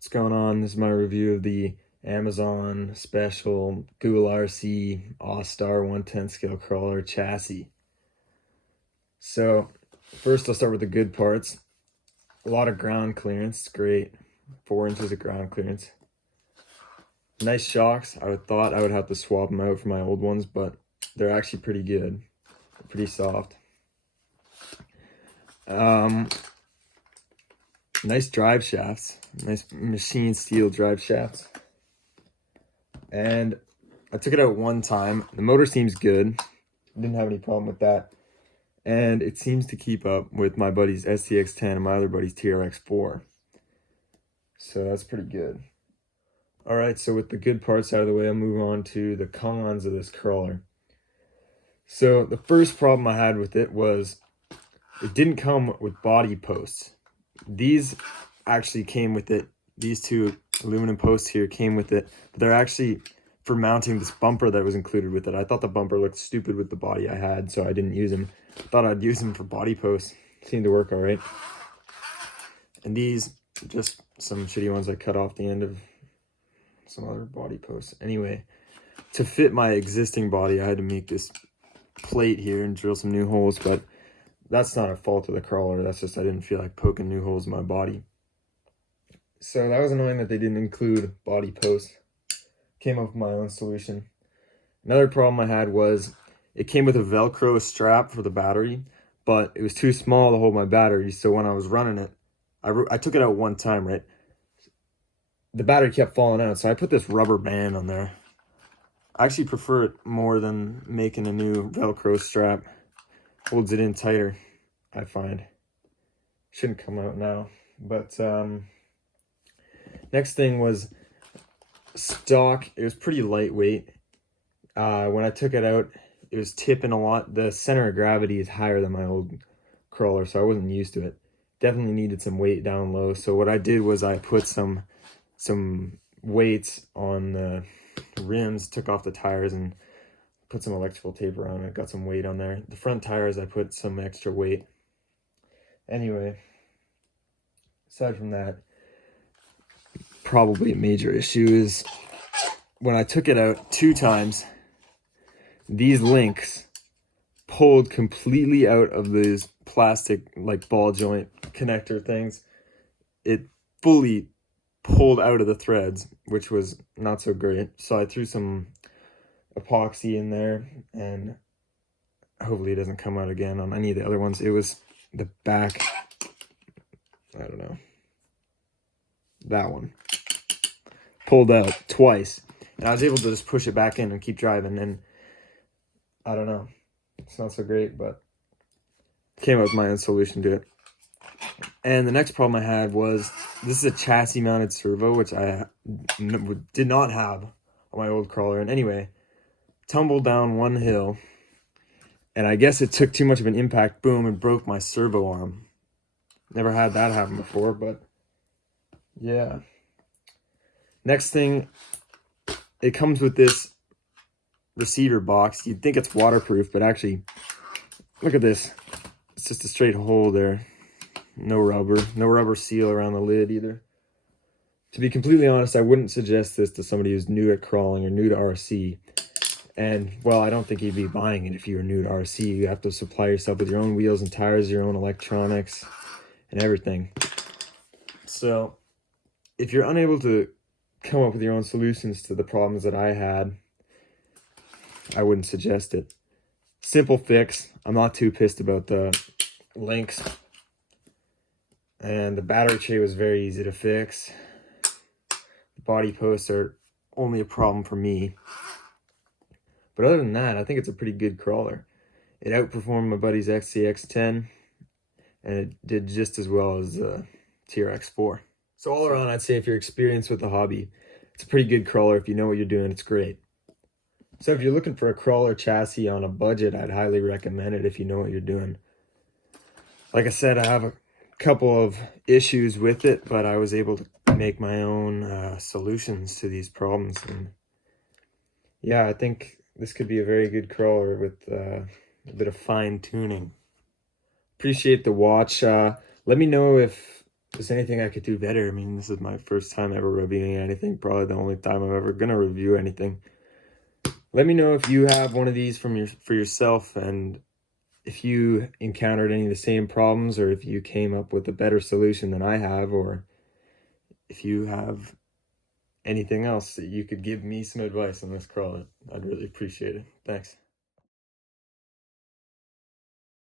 What's going on? This is my review of the Amazon special GoolRc Austar 110 scale crawler chassis. So first I'll start with the good parts. A lot of ground clearance, great. 4 inches of ground clearance. Nice shocks. I thought I would have to swap them out for my old ones, but they're actually pretty good. They're pretty soft. Nice drive shafts, nice machine steel drive shafts. And I took it out one time. The motor seems good. Didn't have any problem with that. And it seems to keep up with my buddy's SCX10 and my other buddy's TRX4. So that's pretty good. All right, so with the good parts out of the way, I'll move on to the cons of this crawler. So the first problem I had with it was it didn't come with body posts. These actually came with it. These two aluminum posts here came with it, but they're actually for mounting this bumper that was included with it. I thought the bumper looked stupid with the body I had, so I didn't use them. Thought I'd use them for body posts. Seemed to work all right. And these, just some shitty ones I cut off the end of some other body posts. Anyway, to fit my existing body, I had to make this plate here and drill some new holes, but that's not a fault of the crawler. That's just I didn't feel like poking new holes in my body. So that was annoying that they didn't include body posts. Came up with my own solution. Another problem I had was it came with a Velcro strap for the battery, but it was too small to hold my battery. So when I was running it, I took it out one time, right? The battery kept falling out, so I put this rubber band on there. I actually prefer it more than making a new Velcro strap. Holds it in tighter, I find. Shouldn't come out now. But next thing was stock. It was pretty lightweight. When I took it out, it was tipping a lot. The center of gravity is higher than my old crawler, so I wasn't used to it. Definitely needed some weight down low. So what I did was I put some weights on the rims, took off the tires, and put some electrical tape around it, got some weight on there. The front tires, I put some extra weight. Anyway, aside from that, probably a major issue is when I took it out 2 times, these links pulled completely out of these plastic like ball joint connector things. It fully pulled out of the threads, which was not so great. So I threw some epoxy in there, and hopefully it doesn't come out again on any of the other ones. It was the back, I don't know, that one pulled out twice, and I was able to just push it back in and keep driving, and I don't know, it's not so great, but came up with my own solution to it. And the next problem I had was this is a chassis mounted servo, which I did not have on my old crawler. And anyway, tumbled down one hill, and I guess it took too much of an impact, boom, and broke my servo arm. Never had that happen before, but yeah. Next thing, it comes with this receiver box. You'd think it's waterproof, but actually, look at this. It's just a straight hole there. No rubber seal around the lid either. To be completely honest, I wouldn't suggest this to somebody who's new at crawling or new to RC. And, well, I don't think you'd be buying it if you were new to RC. You have to supply yourself with your own wheels and tires, your own electronics, and everything. So, if you're unable to come up with your own solutions to the problems that I had, I wouldn't suggest it. Simple fix. I'm not too pissed about the links. And the battery tray was very easy to fix. The body posts are only a problem for me. But other than that, I think it's a pretty good crawler. It outperformed my buddy's XCX10, and it did just as well as the TRX4. So all around, I'd say if you're experienced with the hobby, it's a pretty good crawler. If you know what you're doing, it's great. So if you're looking for a crawler chassis on a budget, I'd highly recommend it if you know what you're doing. Like I said, I have a couple of issues with it, but I was able to make my own solutions to these problems. And yeah, I think this could be a very good crawler with a bit of fine tuning. Appreciate the watch. Let me know if there's anything I could do better. I mean, this is my first time ever reviewing anything, probably the only time I'm ever gonna review anything. Let me know if you have one of these for yourself, and if you encountered any of the same problems, or if you came up with a better solution than I have, or if you have anything else that you could give me some advice on this crawler. I'd really appreciate it. Thanks.